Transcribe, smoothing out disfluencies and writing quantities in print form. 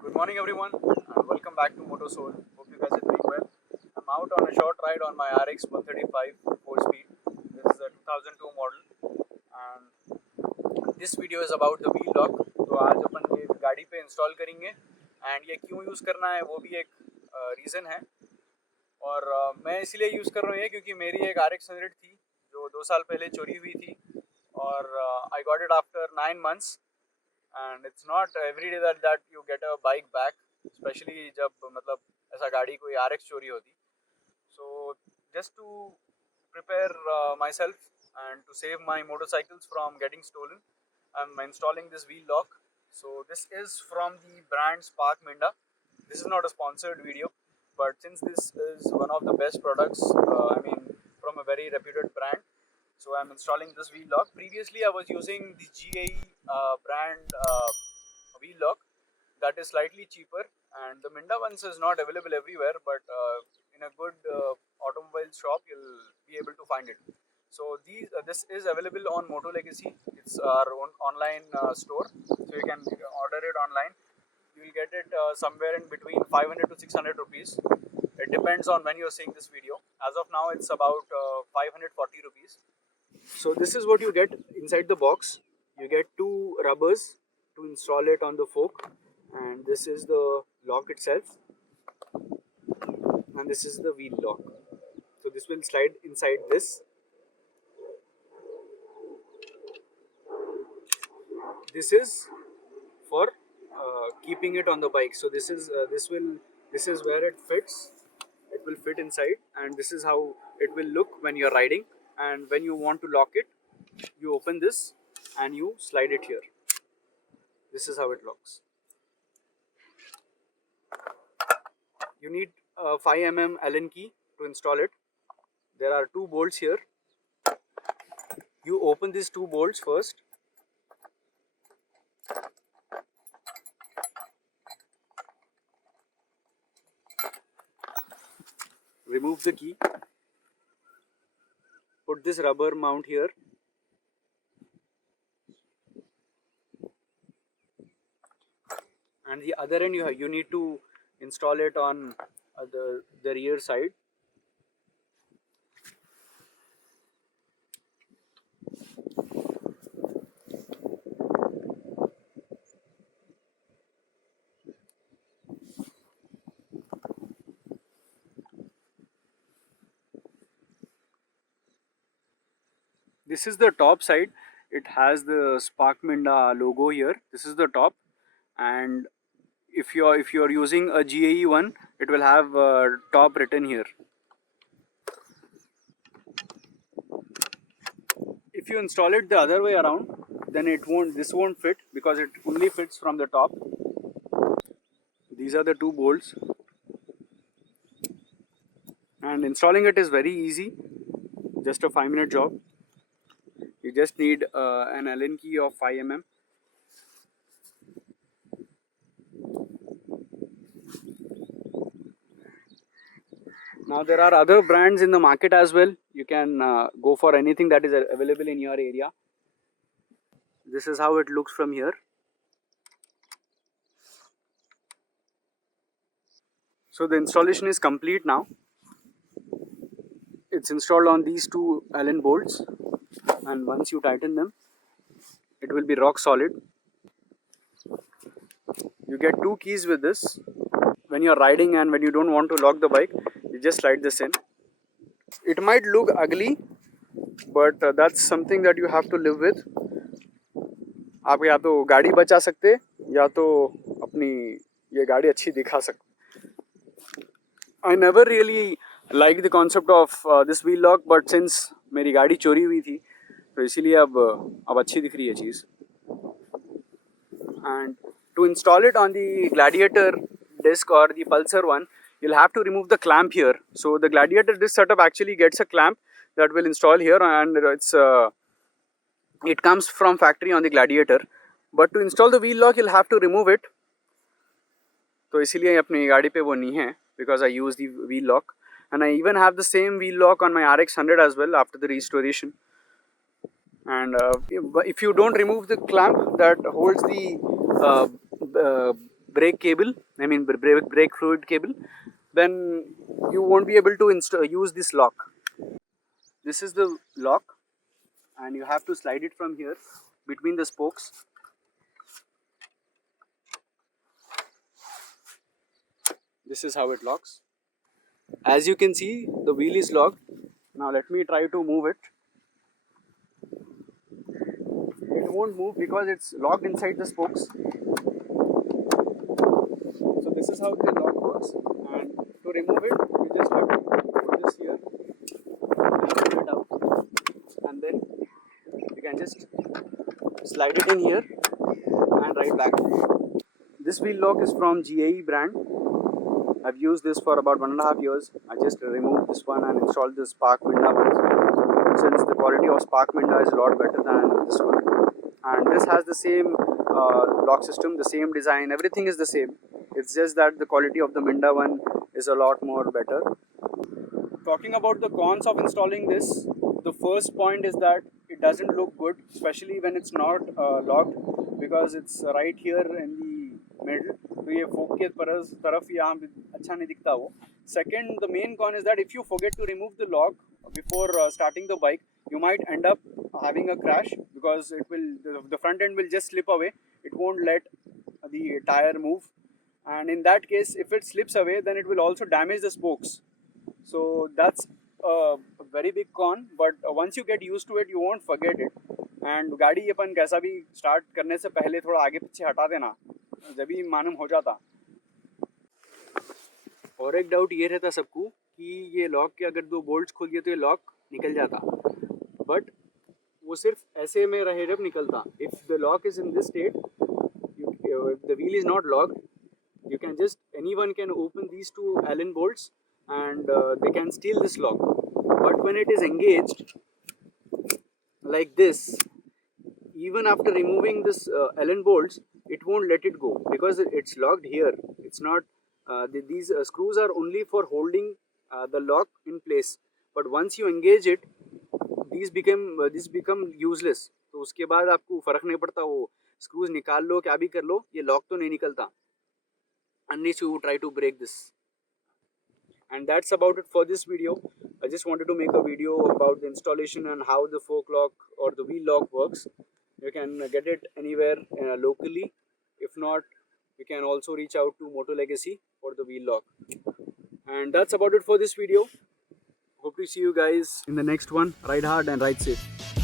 Good morning, everyone, and welcome back to Motosoul. Hope you guys are doing well. I'm out on a short ride on my RX135 4-speed. This is a 2002 model, and this video is about the wheel lock. तो आज अपन ये गाड़ी पे install करेंगे and ये क्यों use करना है वो भी एक रीज़न है और मैं इसीलिए यूज़ कर रहा हूँ ये क्योंकि मेरी एक RX100 थी जो 2 साल पहले चोरी हुई थी और I got it after 9 months. And it's not every day that you get a bike back, especially जब मतलब ऐसा गाड़ी कोई RX चोरी होती. So just to prepare myself and to save my motorcycles from getting stolen, I'm installing this wheel lock. So this is from the brand Spark Minda. This is not a sponsored video, but since this is one of the best products, from a very reputed brand, so I'm installing this wheel lock. Previously I was using the GAE brand wheel lock that is slightly cheaper, and the Minda ones is not available everywhere, but in a good automobile shop you'll be able to find it. So this is available on Motolegacy. It's our own online store, so you can order it online. You will get it somewhere in between 500 to 600 rupees. It depends on when you're seeing this video. As of now, it's about 540 rupees. So this is what you get inside the box. You get two rubbers to install it on the fork, and this is the lock itself, and this is the wheel lock. So this will slide inside this. This is for keeping it on the bike. So this is where it fits. It will fit inside, and this is how it will look when you're riding. And when you want to lock it, you open this and you slide it here. This is how it locks. You need a 5 mm Allen key to install it. There are two bolts here. You open these two bolts first. Remove the key. Put this rubber mount here. And the other end you need to install it on the rear side. This is the top side. It has the Spark Minda logo here. This is the top, and if you're using a GAE one, it will have top written here. If you install it the other way around, then this won't fit because it only fits from the top. These are the two bolts, and installing it is very easy, just a 5-minute job. You just need an Allen key of 5 mm. Now there are other brands in the market as well. You can go for anything that is available in your area. This is how it looks from here. So the installation is complete now. It's installed on these two Allen bolts, and once you tighten them, it will be rock solid. You get two keys with this. When you're riding and when you don't want to lock the bike, you just slide this in. It might look ugly, but that's something that you have to live with. आप या तो गाड़ी बचा सकते या तो अपनी ये गाड़ी अच्छी दिखा सकते. I never really liked the concept of this wheel lock, but since मेरी गाड़ी चोरी हुई थी तो इसीलिए अब अच्छी दिख रही है चीज़. And to install it on the Gladiator disc or the Pulsar one, you'll have to remove the clamp here. So the Gladiator disc setup actually gets a clamp that will install here, and it comes from factory on the Gladiator. But to install the wheel lock, you'll have to remove it. तो इसीलिए अपनी गाड़ी पे वो नहीं है, because I use the wheel lock, and I even have the same wheel lock on my RX100 as well after the restoration. And if you don't remove the clamp that holds the brake cable, I mean brake fluid cable, then you won't be able to use this lock. This is the lock, and you have to slide it from here between the spokes. This is how it locks. As you can see, the wheel is locked. Now let me try to move it. It won't move because it's locked inside the spokes. So this is how the lock works. And to remove it, you just have to put this here and pull it out. And then you can just slide it in here and right back. This wheel lock is from GAE brand. I've used this for about 1.5 years. I just removed this one and installed the Spark Minda one, since the quality of Spark Minda is a lot better than this one. And this has the same lock system, the same design, everything is the same. It's just that the quality of the Minda one is a lot more better. Talking about the cons of installing this, the first point is that it doesn't look good, especially when it's not locked, because it's right here in the middle. तो ये फोक के तरफ यहाँ पे अच्छा नहीं दिखता वो. Second, the main con is that if you forget to remove the lock before starting the bike, you might end up having a crash, because the front end will just slip away. It won't let the tire move, and in that case, if it slips away, then it will also damage the spokes. So that's a very big con, but once you get used to it, you won't forget it. And गाड़ी अपन कैसा भी start करने से पहले थोड़ा आगे पीछे हटा देना, जब भी मालूम हो जाता. और एक डाउट ये रहता सबको कि ये लॉक के अगर 2 बोल्ट्स खोल दिए तो ये लॉक निकल जाता, बट वो सिर्फ ऐसे में रहे जब निकलता. If the lock is in this state, if the wheel is not locked, you can just, anyone can open these 2 Allen bolts and they can steal this lock. But when it is engaged like this, even after removing this Allen bolts, it won't let it go because it's locked here. It's not these screws are only for holding the lock in place, but once you engage it, these become useless. तो उसके बाद आपको फर्क नहीं पड़ता, वो screws निकाल लो क्या भी कर लो, ये lock तो नहीं निकलता unless you try to break this. And that's about it for this video. I just wanted to make a video about the installation and how the fork lock or the wheel lock works. You can get it anywhere locally. If not, you can also reach out to Motolegacy for the wheel lock. And that's about it for this video. Hope to see you guys in the next one. Ride hard and ride safe.